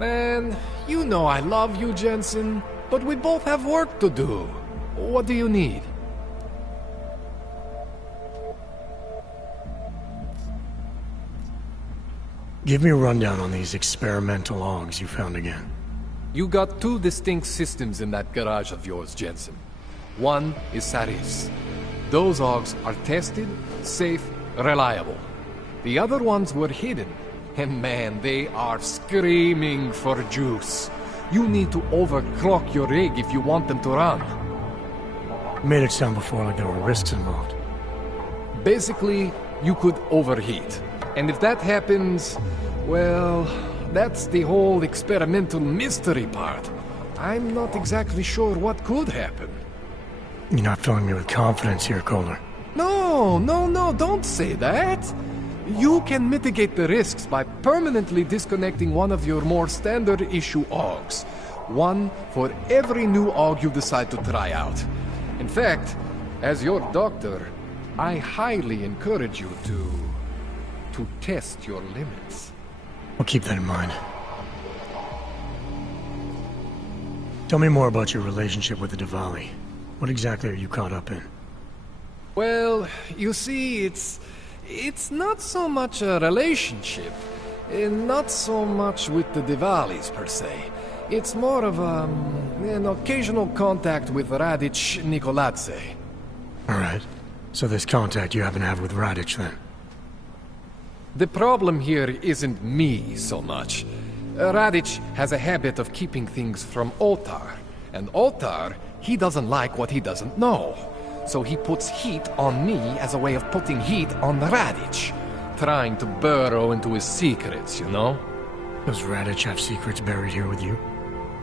Man, you know I love you, Jensen, but we both have work to do. What do you need? Give me a rundown on these experimental augs you found again. You got two distinct systems in that garage of yours, Jensen. One is Saris. Those augs are tested, safe, reliable. The other ones were hidden. And man, they are screaming for juice. You need to overclock your rig if you want them to run. You made it sound before like there were risks involved. Basically, you could overheat. And if that happens, well, that's the whole experimental mystery part. I'm not exactly sure what could happen. You're not filling me with confidence here, Calder. No, don't say that. You can mitigate the risks by permanently disconnecting one of your more standard issue augs. One for every new aug you decide to try out. In fact, as your doctor, I highly encourage you to test your limits. I'll keep that in mind. Tell me more about your relationship with the Diwali. What exactly are you caught up in? Well, you see, it's not so much a relationship, and not so much with the Diwalis per se. It's more of an occasional contact with Radic Nikoladze. Alright. So this contact you happen to have with Radic, then? The problem here isn't me so much. Radic has a habit of keeping things from Otar. And Otar, he doesn't like what he doesn't know. So he puts heat on me as a way of putting heat on Radic. Trying to burrow into his secrets, you know? Does Radic have secrets buried here with you?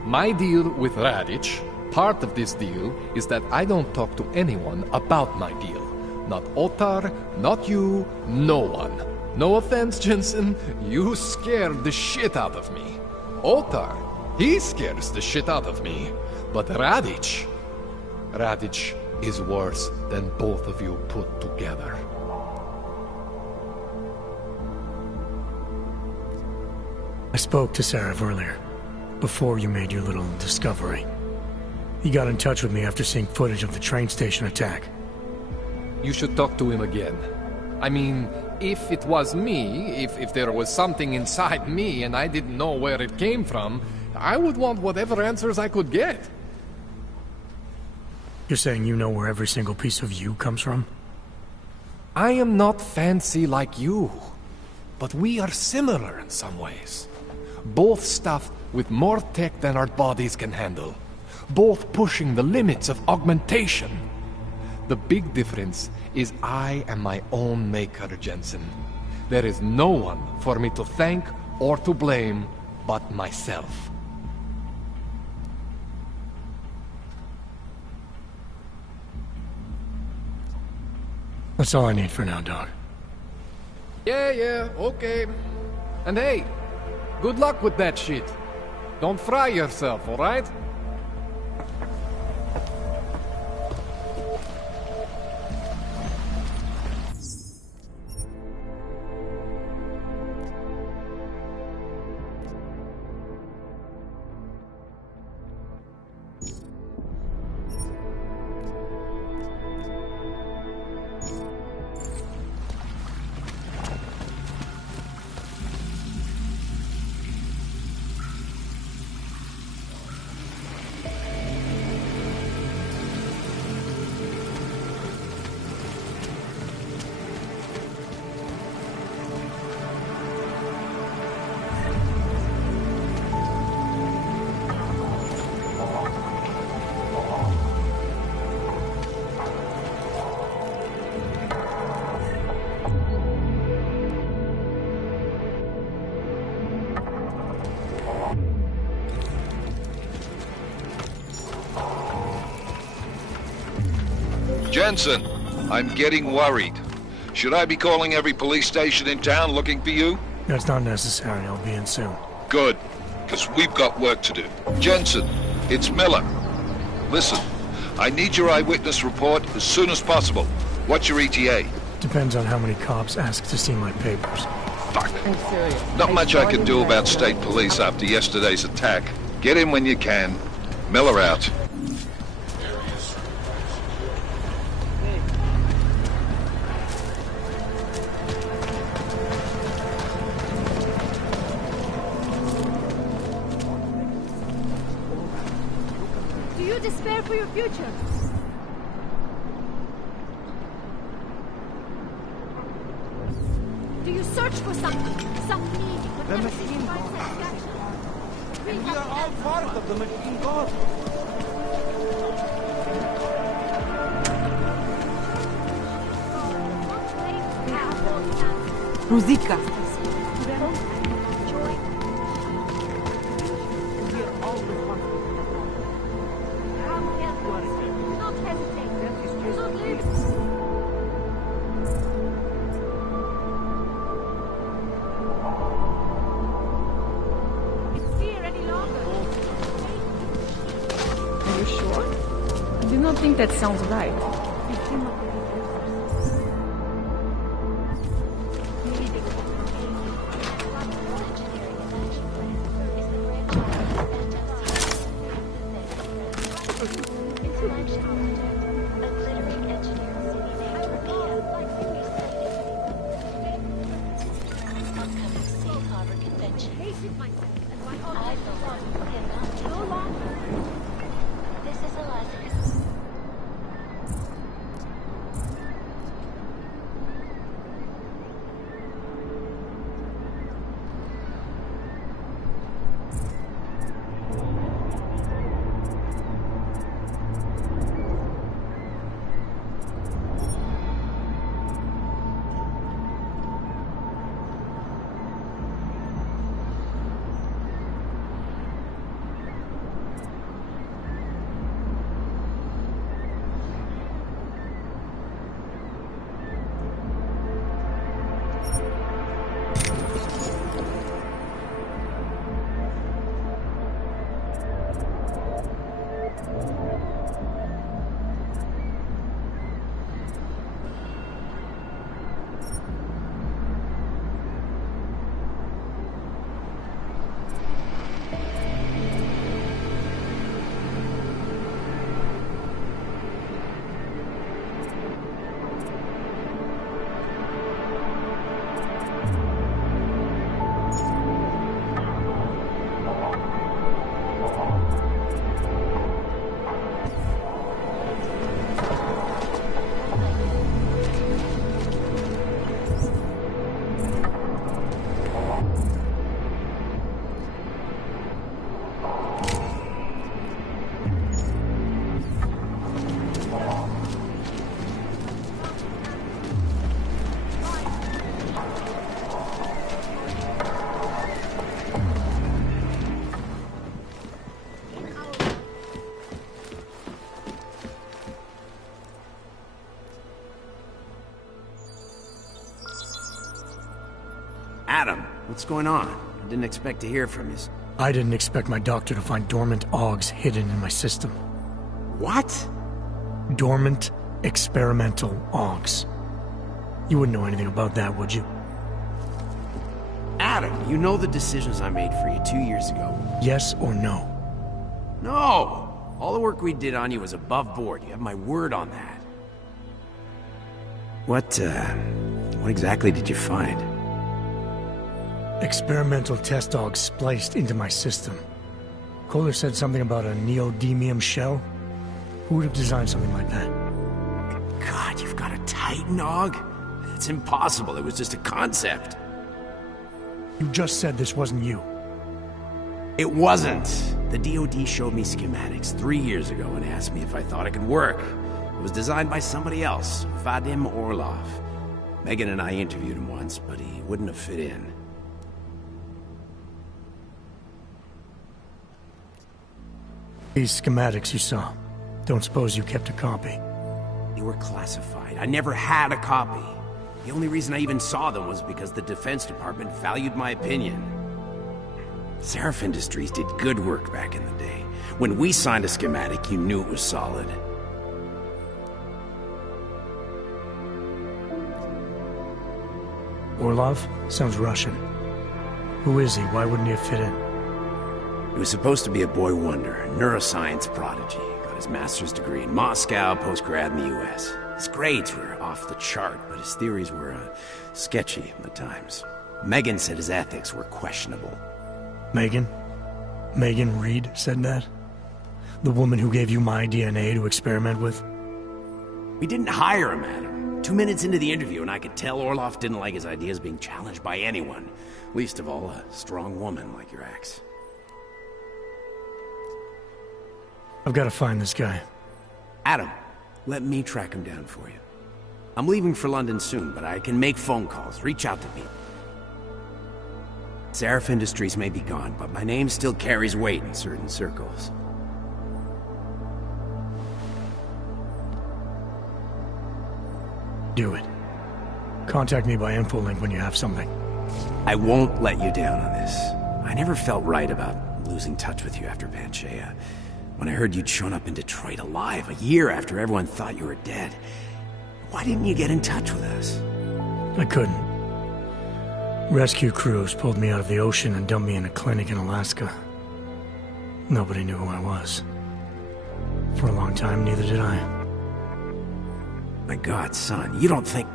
My deal with Radic, part of this deal, is that I don't talk to anyone about my deal. Not Otar, not you, no one. No offense, Jensen, you scared the shit out of me. Otar, he scares the shit out of me. But Radic is worse than both of you put together. I spoke to Sarah earlier, before you made your little discovery. He got in touch with me after seeing footage of the train station attack. You should talk to him again. I mean, if it was me, if there was something inside me and I didn't know where it came from, I would want whatever answers I could get. You're saying you know where every single piece of you comes from? I am not fancy like you, but we are similar in some ways. Both stuffed with more tech than our bodies can handle. Both pushing the limits of augmentation. The big difference is I am my own maker, Jensen. There is no one for me to thank or to blame but myself. That's all I need for now, Doc. Yeah, okay. And hey, good luck with that shit. Don't fry yourself, alright? Jensen, I'm getting worried. Should I be calling every police station in town looking for you? That's not necessary. I'll be in soon. Good, because we've got work to do. Jensen, it's Miller. Listen, I need your eyewitness report as soon as possible. What's your ETA? Depends on how many cops ask to see my papers. Fuck. I'm serious. Not much I can do about state. state police after yesterday's attack. Get in when you can. Miller out. Do you despair for your future? Do you search for something? Some meaning? The machine god. And we are all part of the machine god. Ruzika. We are all responsible for Don't hesitate. that. That is just Don't leave. Fear any longer. Are you sure? I do not think that sounds right. Hated myself and my object no longer. This is Eliza. Adam, what's going on? I didn't expect to hear from you. I didn't expect my doctor to find dormant augs hidden in my system. What? Dormant experimental augs. You wouldn't know anything about that, would you? Adam, you know the decisions I made for you 2 years ago. Yes or no? No! All the work we did on you was above board. You have my word on that. What exactly did you find? Experimental test augs spliced into my system. Kohler said something about a neodymium shell. Who would have designed something like that? God, you've got a Titan aug? That's impossible. It was just a concept. You just said this wasn't you. It wasn't. The DoD showed me schematics 3 years ago and asked me if I thought it could work. It was designed by somebody else, Vadim Orlov. Megan and I interviewed him once, but he wouldn't have fit in. These schematics you saw. Don't suppose you kept a copy? They were classified. I never had a copy. The only reason I even saw them was because the Defense Department valued my opinion. Seraph Industries did good work back in the day. When we signed a schematic, you knew it was solid. Orlov? Sounds Russian. Who is he? Why wouldn't he have fit in? He was supposed to be a boy wonder, a neuroscience prodigy. Got his master's degree in Moscow, post-grad in the US. His grades were off the chart, but his theories were sketchy at times. Megan said his ethics were questionable. Megan? Megan Reed said that? The woman who gave you my DNA to experiment with? We didn't hire him, Adam. 2 minutes into the interview, and I could tell Orlov didn't like his ideas being challenged by anyone. Least of all, a strong woman like your ex. I've got to find this guy. Adam, let me track him down for you. I'm leaving for London soon, but I can make phone calls, reach out to people. Seraph Industries may be gone, but my name still carries weight in certain circles. Do it. Contact me by infolink when you have something. I won't let you down on this. I never felt right about losing touch with you after Panchea. When I heard you'd shown up in Detroit alive, a year after everyone thought you were dead. Why didn't you get in touch with us? I couldn't. Rescue crews pulled me out of the ocean and dumped me in a clinic in Alaska. Nobody knew who I was. For a long time, neither did I. My God, son, you don't think...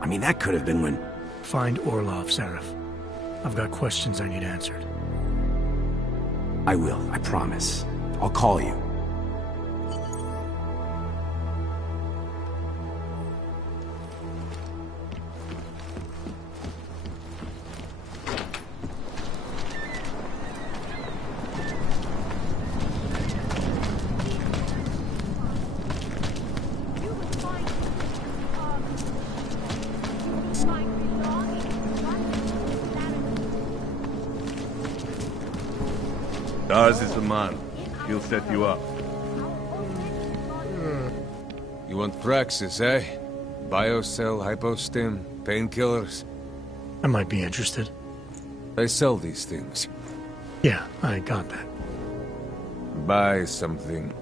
I mean, that could have been when... Find Orlov, Seraph. I've got questions I need answered. I will, I promise. I'll call you. Daz is the man. He'll set you up. You want Praxis, eh? Biocell, hypostim, painkillers? I might be interested. They sell these things. Yeah, I got that. Buy something.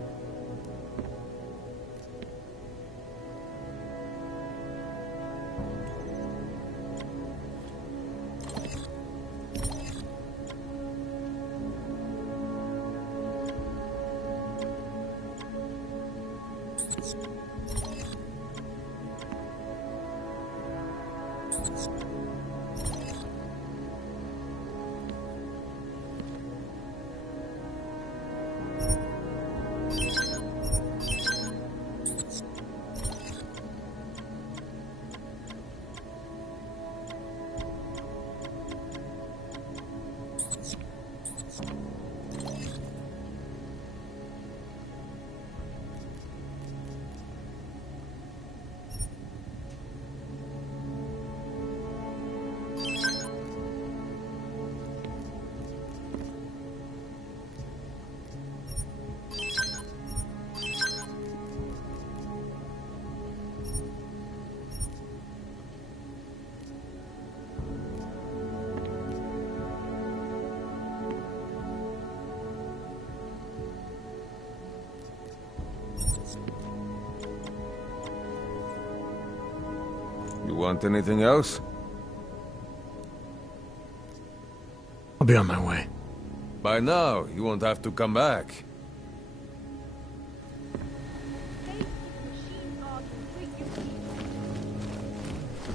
You want anything else? I'll be on my way. By now, you won't have to come back.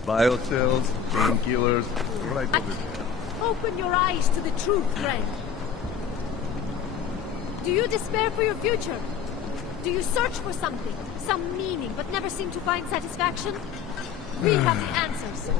Biocells, painkillers, right over there. Open your eyes to the truth, friend. Do you despair for your future? Do you search for something, some meaning, but never seem to find satisfaction? We have the answers.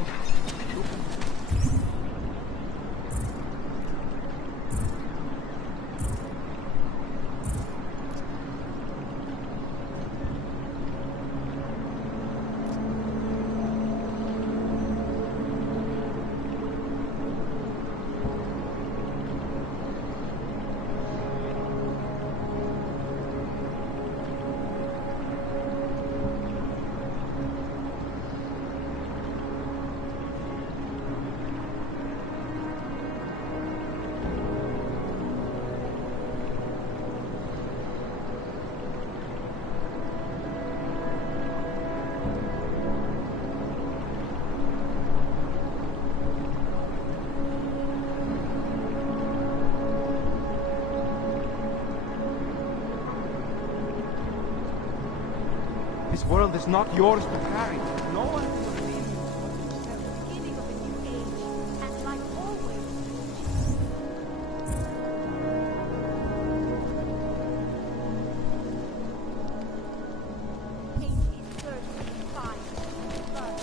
This world is not yours to carry. No one will believe you. The beginning of a new age, and like always, hate is certainly fine, but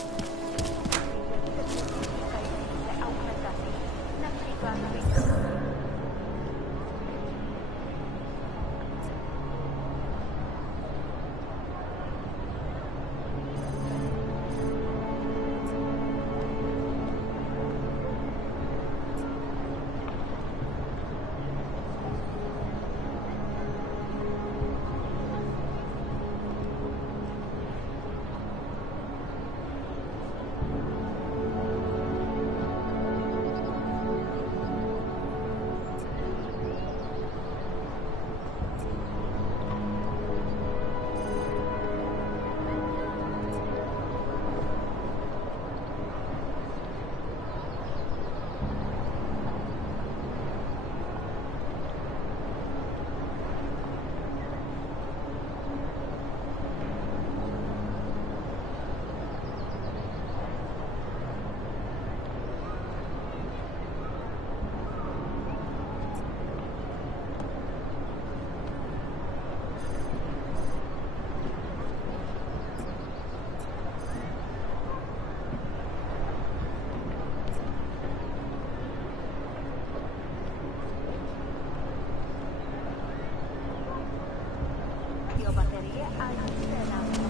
Batterie al sistema.